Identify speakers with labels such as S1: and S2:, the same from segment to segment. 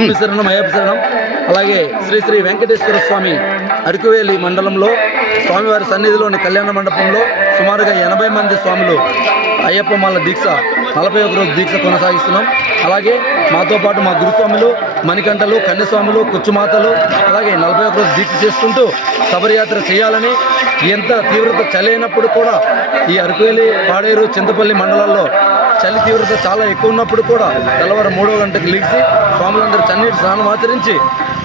S1: స్వామి శరణం అలాగే శ్రీ శ్రీ వెంకటేశ్వర స్వామి అరకువేలి మండలంలో స్వామివారి సన్నిధిలోని కళ్యాణ మండపంలో సుమారుగా ఎనభై మంది స్వాములు అయ్యప్ప మాల దీక్ష నలభై ఒక రోజు దీక్ష కొనసాగిస్తున్నాం. అలాగే మాతో పాటు మా గురుస్వాములు మణికంఠలు కన్యస్వాములు కుచ్చుమాతలు అలాగే నలభై ఒక రోజు దీక్ష చేసుకుంటూ శబరియాత్ర చేయాలని ఎంత తీవ్రత చలైనప్పుడు కూడా ఈ అరకువేలి పాడేరు చింతపల్లి మండలాల్లో చలి తీవ్రత చాలా ఎక్కువ ఉన్నప్పుడు కూడా తెల్లవారు మూడో గంటకు లేచి స్వాములందరూ చన్నీటి స్నానం ఆచరించి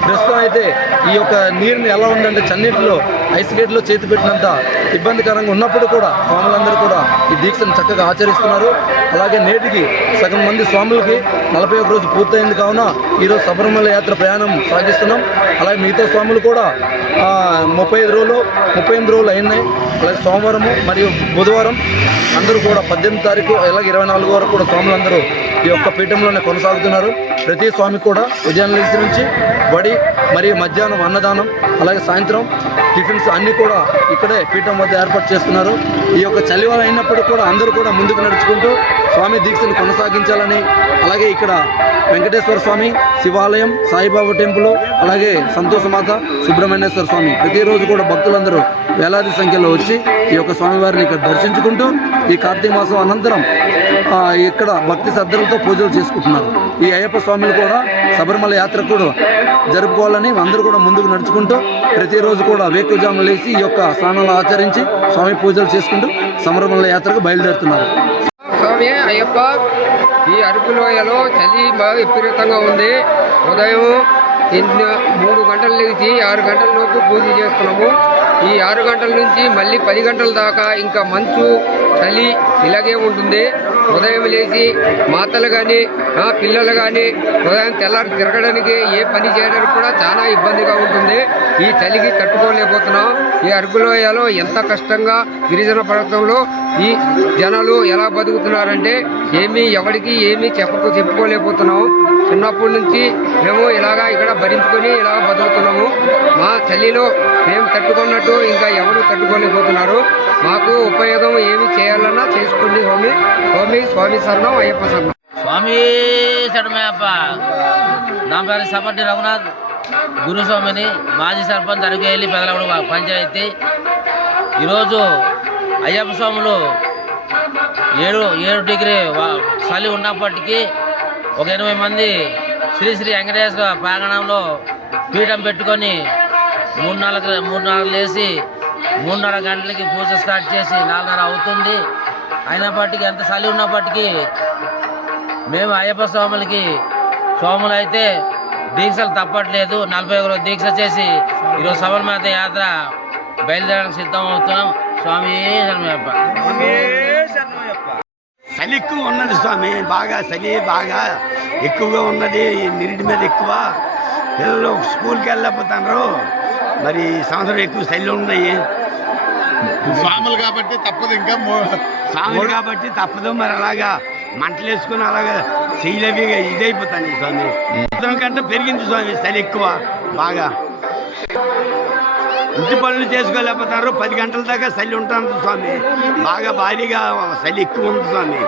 S1: ప్రస్తుతం అయితే ఈ యొక్క నీరుని ఎలా ఉందంటే చన్నీటిలో ఐస్ గేట్లో చేతి పెట్టినంత ఇబ్బందికరంగా ఉన్నప్పుడు కూడా స్వాములందరూ కూడా ఈ దీక్షను చక్కగా ఆచరిస్తున్నారు. అలాగే నేటికి సగం మంది స్వాములకి నలభై ఒక రోజు పూర్తయింది కావున ఈరోజు శబరిమల యాత్ర ప్రయాణం సాగిస్తున్నాం. అలాగే మిగతా స్వాములు కూడా ముప్పై ఐదు రోజులు ముప్పై ఎనిమిది రోజులు అయినాయి అలాగే సోమవారము మరియు బుధవారం అందరూ కూడా పద్దెనిమిది తారీఖు అలాగే ఇరవై నాలుగు వరకు కూడా స్వాములందరూ ఈ యొక్క పీఠంలోనే కొనసాగుతున్నారు. ప్రతి స్వామి కూడా ఉదయం లేచి నుంచి బడి మరియు మధ్యాహ్నం అన్నదానం అలాగే సాయంత్రం టిఫిన్స్ అన్నీ కూడా ఇక్కడే పీఠం వద్ద ఏర్పాటు చేస్తున్నారు. ఈ యొక్క చలివారం అయినప్పుడు కూడా అందరూ కూడా ముందుకు నడుచుకుంటూ స్వామి దీక్షను కొనసాగించాలని అలాగే ఇక్కడ వెంకటేశ్వర స్వామి శివాలయం సాయిబాబా టెంపుల్ అలాగే సంతోషమాత సుబ్రహ్మణ్యేశ్వర స్వామి. ప్రతిరోజు కూడా భక్తులందరూ వేలాది సంఖ్యలో వచ్చి ఈ యొక్క స్వామివారిని ఇక్కడ దర్శించుకుంటూ ఈ కార్తీక మాసం అనంతరం ఇక్కడ భక్తి శ్రద్ధలతో పూజలు చేసుకుంటున్నారు. ఈ అయ్యప్ప స్వామిని కూడా శబరిమల యాత్ర కూడా జరుపుకోవాలని అందరూ కూడా ముందుకు నడుచుకుంటూ ప్రతిరోజు కూడా వేకుజాము లేచి ఈ యొక్క స్నానాలు ఆచరించి స్వామి పూజలు చేసుకుంటూ శబరిమల యాత్రకు బయలుదేరుతున్నారు.
S2: స్వామి అయ్యప్ప ఈ అరకు లోయలో చలి బాగా విపరీతంగా ఉంది. ఉదయం మూడు గంటలు లేచి ఆరు గంటల లోపు పూజ చేస్తున్నాము. ఈ ఆరు గంటల నుంచి మళ్ళీ పది గంటల దాకా ఇంకా మంచు చలి ఇలాగే ఉంటుంది. ఉదయం లేచి మాతలు కానీ పిల్లలు కానీ ఉదయం తెల్లారి తిరగడానికి ఏ పని చేయడానికి కూడా చాలా ఇబ్బందిగా ఉంటుంది. ఈ చలికి తట్టుకోలేకపోతున్నాం. ఈ అరకులోయలో ఎంత కష్టంగా గిరిజన ప్రాంతంలో ఈ జనాలు ఎలా బతుకుతున్నారంటే ఏమీ ఎవరికి ఏమీ చెప్పకు చెప్పుకోలేకపోతున్నాం. చిన్నప్పటి నుంచి మేము ఇలాగా ఇక్కడ భరించుకొని ఇలా బతుకుతున్నాము. మా చలిలో మేము తట్టుకున్నట్టు ఇంకా ఎవరు తట్టుకోలేకపోతున్నారు. మాకు ఉపయోగం ఏమి చేయాలన్నా చేసుకోండి స్వామి. స్వామి స్వామి సన్నం అయ్యప్ప సన్నం
S3: స్వామి శరణమయ్యప్ప నా పేరు సపర్టి రఘునాథ్ గురుస్వామిని మాజీ సర్పంచ్ అరకేలి పెదలగూడ పంచాయతీ. ఈరోజు అయ్యప్ప స్వాములు ఏడు ఏడు డిగ్రీ చలి ఉన్నప్పటికీ ఒక ఎనభై మంది శ్రీ శ్రీ వెంకటేశ్వర ప్రాంగణంలో పీఠం పెట్టుకొని మూడు నాలుగు మూడు నాలుగు లేచి మూడున్నర గంటలకి పూజ స్టార్ట్ చేసి నాలుగున్నర అవుతుంది. అయినప్పటికీ ఎంత చలి ఉన్నప్పటికీ మేము అయ్యప్ప స్వాములకి స్వాములు అయితే దీక్షలు తప్పట్లేదు. నలభై ఒకరు దీక్ష చేసి ఈరోజు సబర్మాత యాత్ర బయలుదేరడానికి సిద్ధం అవుతున్నాం. స్వామి
S4: చలి ఎక్కువ ఉన్నది స్వామి. బాగా చలి బాగా ఎక్కువగా ఉన్నది. ఈ నిరుడి మీద ఎక్కువ. పిల్లలు స్కూల్కి వెళ్ళకపోతున్నారు మరి సంవత్సరం ఎక్కువ చలి ఉన్నాయి.
S5: స్వాములు కాబట్టి తప్పదు ఇంకా మో-
S4: స్వామి కాబట్టి తప్పదు. మరి అలాగా మంటలు వేసుకుని అలాగా చెయ్యలేవి ఇదైపోతాను స్వామి. సంవత్సరం కంటే పెరిగింది స్వామి చలి ఎక్కువ బాగా. ఇంటి పనులు చేసుకోలేకపోతారు పది గంటల దాకా చలి ఉంటుంది స్వామి. బాగా భారీగా చలి ఎక్కువ ఉంది స్వామి.